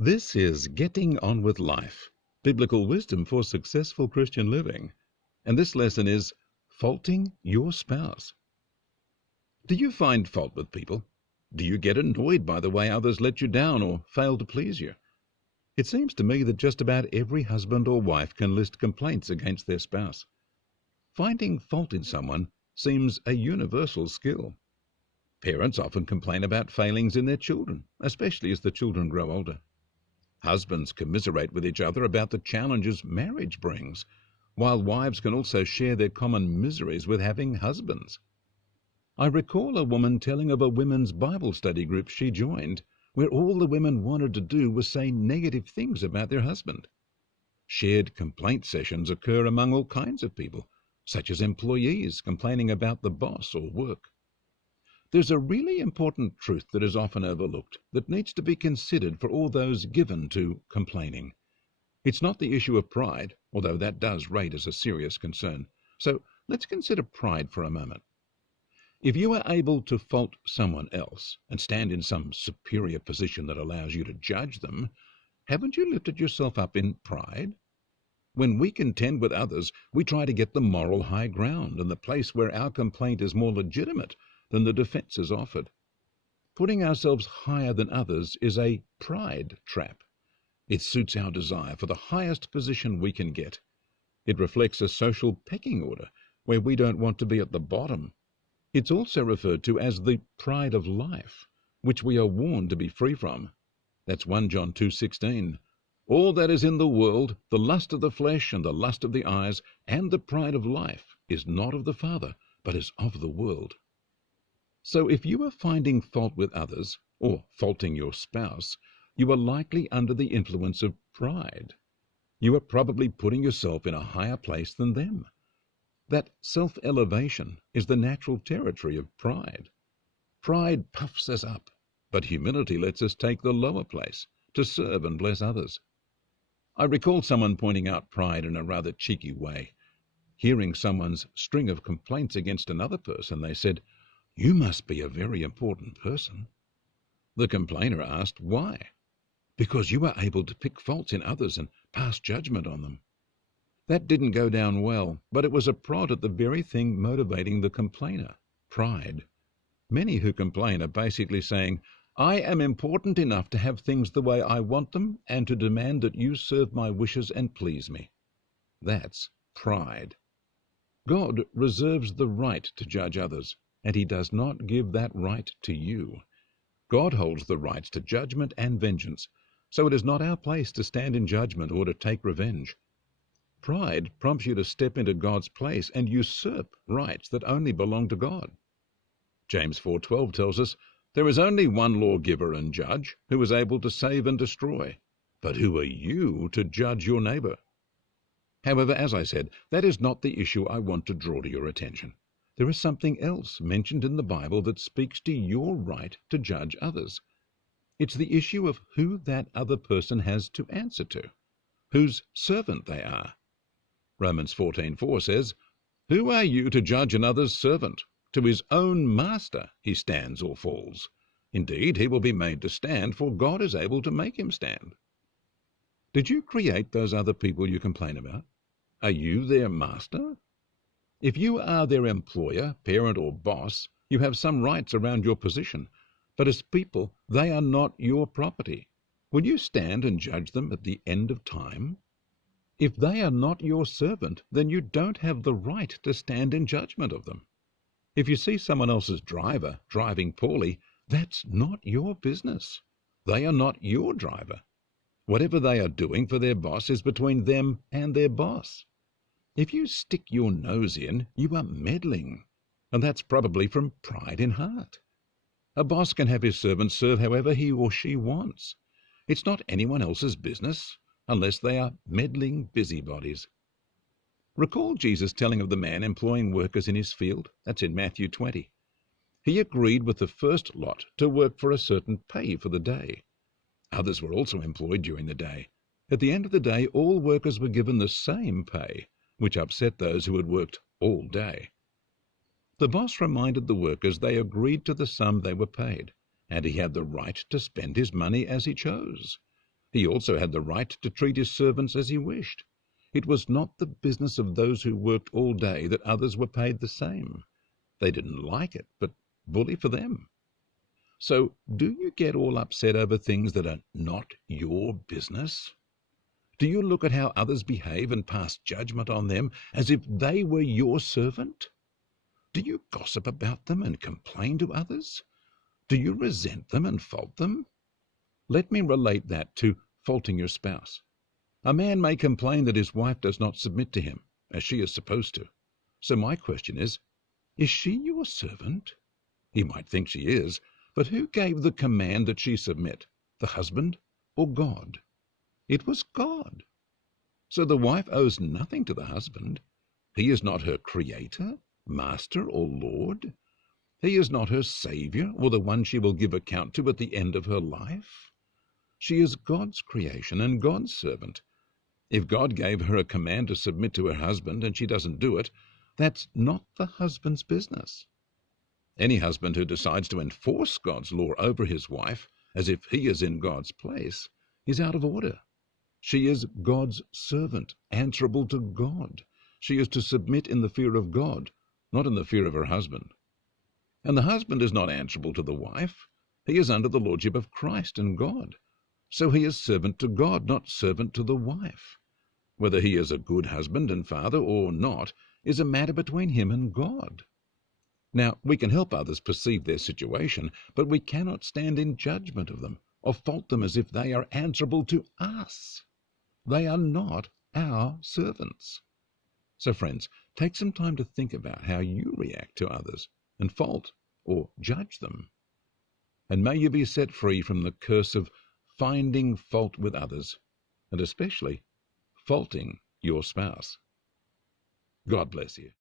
This is Getting On With Life, Biblical Wisdom for Successful Christian Living. And this lesson is Faulting Your Spouse. Do you find fault with people? Do you get annoyed by the way others let you down or fail to please you? It seems to me that just about every husband or wife can list complaints against their spouse. Finding fault in someone seems a universal skill. Parents often complain about failings in their children, especially as the children grow older. Husbands commiserate with each other about the challenges marriage brings, while wives can also share their common miseries with having husbands. I recall a woman telling of a women's Bible study group she joined, where all the women wanted to do was say negative things about their husband. Shared complaint sessions occur among all kinds of people, such as employees complaining about the boss or work. There's a really important truth that is often overlooked that needs to be considered for all those given to complaining. It's not the issue of pride, although that does rate as a serious concern. So let's consider pride for a moment. If you are able to fault someone else and stand in some superior position that allows you to judge them, haven't you lifted yourself up in pride? When we contend with others, we try to get the moral high ground and the place where our complaint is more legitimate than the defenses offered. Putting ourselves higher than others is a pride trap. It suits our desire for the highest position we can get. It reflects a social pecking order where we don't want to be at the bottom. It's also referred to as the pride of life, which we are warned to be free from. That's 1 John 2:16. All that is in the world, the lust of the flesh and the lust of the eyes, and the pride of life, is not of the Father, but is of the world. So if you are finding fault with others, or faulting your spouse, you are likely under the influence of pride. You are probably putting yourself in a higher place than them. That self-elevation is the natural territory of pride. Pride puffs us up, but humility lets us take the lower place to serve and bless others. I recall someone pointing out pride in a rather cheeky way. Hearing someone's string of complaints against another person, they said, "You must be a very important person." The complainer asked, "Why?" "Because you are able to pick faults in others and pass judgment on them." That didn't go down well, but it was a prod at the very thing motivating the complainer, pride. Many who complain are basically saying, "I am important enough to have things the way I want them and to demand that you serve my wishes and please me." That's pride. God reserves the right to judge others, and he does not give that right to you. God holds the rights to judgment and vengeance, so it is not our place to stand in judgment or to take revenge. Pride prompts you to step into God's place and usurp rights that only belong to God. James 4:12 tells us, "There is only one lawgiver and judge who is able to save and destroy. But who are you to judge your neighbour?" However, as I said, that is not the issue I want to draw to your attention. There is something else mentioned in the Bible that speaks to your right to judge others. It's the issue of who that other person has to answer to, whose servant they are. Romans 14:4 says, "Who are you to judge another's servant? To his own master he stands or falls. Indeed, he will be made to stand, for God is able to make him stand." Did you create those other people you complain about? Are you their master? If you are their employer, parent, or boss, you have some rights around your position, but as people, they are not your property. Will you stand and judge them at the end of time? If they are not your servant, then you don't have the right to stand in judgment of them. If you see someone else's driver driving poorly, that's not your business. They are not your driver. Whatever they are doing for their boss is between them and their boss. If you stick your nose in, you are meddling, and that's probably from pride in heart. A boss can have his servants serve however he or she wants. It's not anyone else's business, unless they are meddling busybodies. Recall Jesus telling of the man employing workers in his field. That's in Matthew 20. He agreed with the first lot to work for a certain pay for the day. Others were also employed during the day. At the end of the day, all workers were given the same pay, which upset those who had worked all day. The boss reminded the workers they agreed to the sum they were paid, and he had the right to spend his money as he chose. He also had the right to treat his servants as he wished. It was not the business of those who worked all day that others were paid the same. They didn't like it, but bully for them. So, do you get all upset over things that are not your business? Do you look at how others behave and pass judgment on them as if they were your servant? Do you gossip about them and complain to others? Do you resent them and fault them? Let me relate that to faulting your spouse. A man may complain that his wife does not submit to him as she is supposed to. So my question is she your servant? He might think she is, but who gave the command that she submit, the husband or God? It was God. So the wife owes nothing to the husband. He is not her creator, master, or Lord. He is not her Savior or the one she will give account to at the end of her life. She is God's creation and God's servant. If God gave her a command to submit to her husband and she doesn't do it, that's not the husband's business. Any husband who decides to enforce God's law over his wife, as if he is in God's place, is out of order. She is God's servant, answerable to God. She is to submit in the fear of God, not in the fear of her husband. And the husband is not answerable to the wife. He is under the lordship of Christ and God. So he is servant to God, not servant to the wife. Whether he is a good husband and father or not is a matter between him and God. Now, we can help others perceive their situation, but we cannot stand in judgment of them or fault them as if they are answerable to us. They are not our servants. So, friends, take some time to think about how you react to others and fault or judge them. And may you be set free from the curse of finding fault with others, and especially faulting your spouse. God bless you.